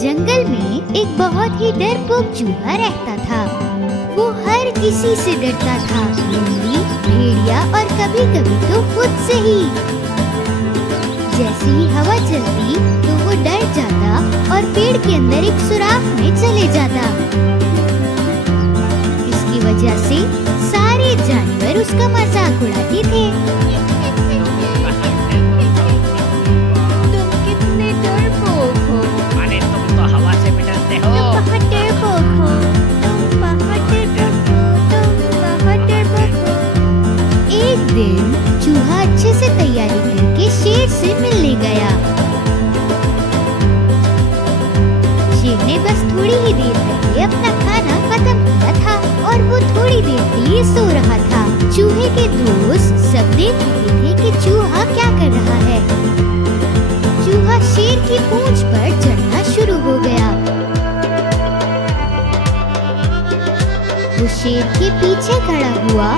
जंगल में एक बहुत ही डरपोक चूहा रहता था। वो हर किसी से डरता था, बिल्ली, भेड़िया और कभी कभी तो खुद से ही। जैसे ही हवा चलती तो वो डर जाता और पेड़ के अंदर एक सुराख में चले जाता। इसकी वजह से सारे जानवर उसका मजाक उड़ाते थे। तुम कितने डरपोक हो। अरे तुम तो हवा से भी डरते हो। तुम बहुत डरपोक हो। तुम बहुत डरपोक हो। तुम बहुत डरपोक हो। एक दिन चूहा अच्छे से तैयारी करके शेर से मिलने गया। शेर ने बस थोड़ी ही देर पहले अपना खाना खत्म किया था और वो थोड़ी देर के लिए सो रहा था। चूहे के दोस्त सब देख रहे थे कि चूहा क्या कर रहा है। चूहा शेर की पूंछ पर चढ़ना शुरू हो गया। वो शेर के पीछे खड़ा हुआ।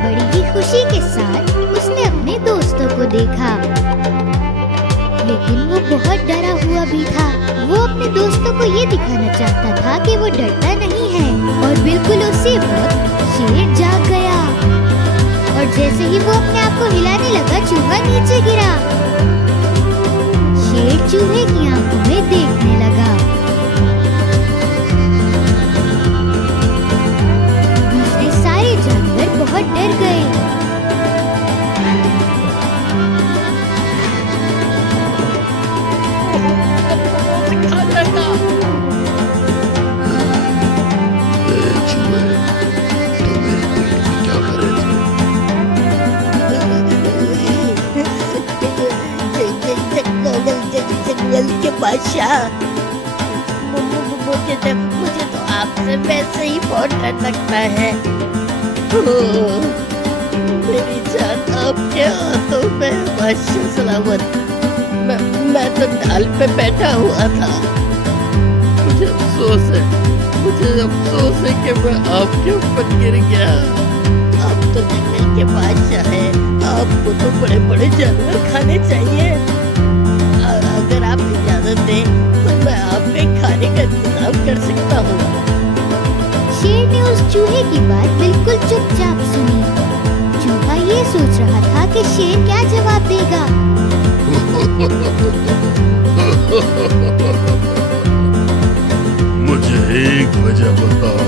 बड़ी ही खुशी के साथ उसने अपने दोस्तों को देखा, लेकिन वो बहुत डरा हुआ भी था। वो अपने दोस्तों को ये दिखाना चाहता था कि वो डरता नहीं है। और बिल्कुल उसी वक्त शेर जाग गया और जैसे ही वो अपने आप को हिलाने लगा, चूहा नीचे गिरा। शेर चूहे की आंखों में देखने लगा। दूसरे सारे जानवर बहुत डर गए। जंगल के बादशाह, मुझे तो आपसे वैसे ही बहुत डर लगता है। मेरी जान आपके हाथों में बादशाह सलामत। मैं तो ढाल पे बैठा हुआ था। मुझे अफसोस है कि मैं आपके ऊपर गिर गया। आप तो जंगल के बादशाह हैं, आपको तो बड़े बड़े जानवर खाने चाहिए। अगर आप इजाजत दें तो मैं आपके खाने का इंतजाम कर सकता हूँ। शेर ने उस चूहे की बात बिल्कुल चुपचाप सुनी। चूहा ये सोच रहा था कि शेर क्या जवाब देगा। मुझे एक वजह बताओ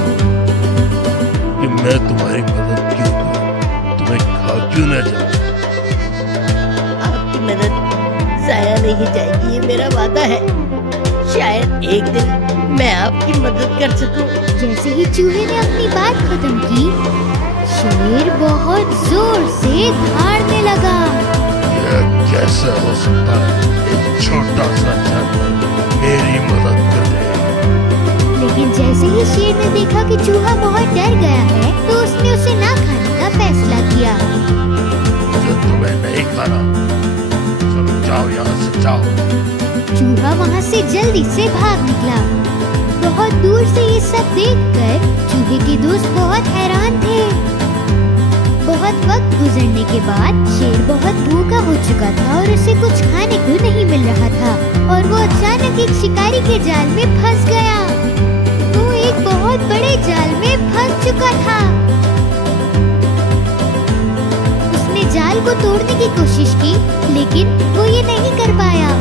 कि मैं तुम्हारी मदद क्यों करूं, तुम्हें खा क्यों न जाऊं? आपकी मदद जाया नहीं जाएगी, ये मेरा वादा है। शायद एक दिन मैं आपकी मदद कर सकूं। जैसे ही चूहे ने अपनी बात खत्म की, शेर बहुत जोर से दहाड़ने लगा। यह कैसे हो सकता है? एक छोटा सा जानवर मेरी मदद करे। लेकिन जैसे ही शेर ने देखा कि चूहा बहुत डर गया है, तो उसने उसे ना खाने का फैसला किया। मुझे तुम्हें नहीं खाना, चलो जाओ यहाँ से, जाओ। चूहा वहाँ से जल्दी से भाग निकला। बहुत दूर से ये सब देखकर चूहे के दोस्त बहुत हैरान थे। बहुत वक्त गुजरने के बाद शेर बहुत भूखा हो चुका था और उसे कुछ खाने को नहीं मिल रहा था और वो अचानक एक शिकारी के जाल में फंस गया। वो एक बहुत बड़े जाल में फंस चुका था। उसने जाल को तोड़ने की कोशिश की, लेकिन वो ये नहीं कर पाया।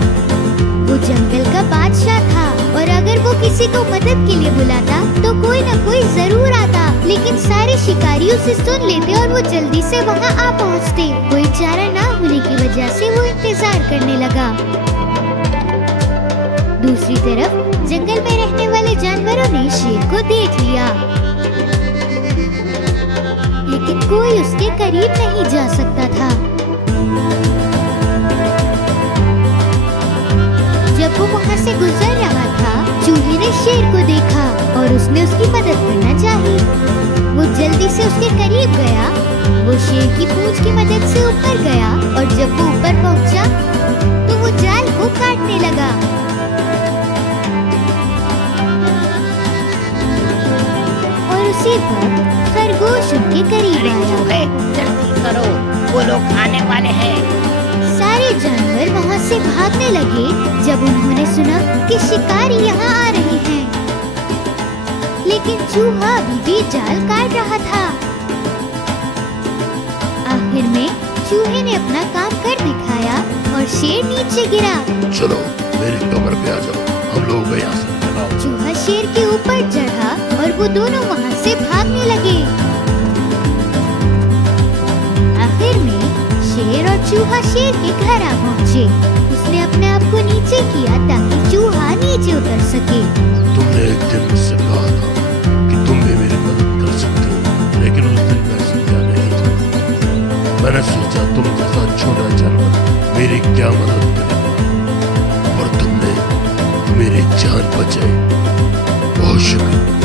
वो जंगल का बादशाह था और अगर वो किसी को मदद के लिए बुलाता तो कोई न कोई जरूर आता, लेकिन सारे शिकारी उसे सुन लेते और वो जल्दी से वहाँ आ पहुँचते। कोई चारा ना होने की वजह से वो इंतजार करने लगा। दूसरी तरफ जंगल में रहने वाले जानवरों ने शेर को देख लिया, लेकिन कोई उसके करीब नहीं जा सकता था। जब वो वहाँ से गुजर रहा था, चूहे ने शेर को देखा और उसने उसकी मदद करना चाही। वो जल्दी से उसके करीब गया। वो शेर की पूंछ की मदद से ऊपर गया और जब वो ऊपर पहुँचा तो वो जाल को काटने लगा। और उसी वक्त खरगोश उनके करीब आया। जल्दी करो, वो लोग आने वाले हैं। सारे जानवर वहाँ से भागने लगे जब उन्होंने सुना कि शिकारी यहाँ आ रहे हैं। लेकिन चूहा अभी भी जाल काट रहा था। आखिर में चूहे ने अपना काम कर दिखाया और शेर नीचे गिरा। चलो मेरी कमर पे आ जाओ, हम लोग यहाँ से चलाओ। चूहा शेर के ऊपर चढ़ा और वो दोनों वहाँ से भागने लगे। आखिर में शेर और चूहा शेर के घर आ पहुँचे। उसने अपने आप को नीचे किया ताकि चूहा नीचे उतर सके। तुमने एक दिन मुझसे कहा था कि तुम भी मेरी मदद कर सकते हो, लेकिन उस दिन मैं समझा नहीं था। मैंने सोचा तुम जैसा छोटा जानवर मेरी क्या मदद करेगा, और तुमने मेरी जान बचाई। बहुत शुक्रिया।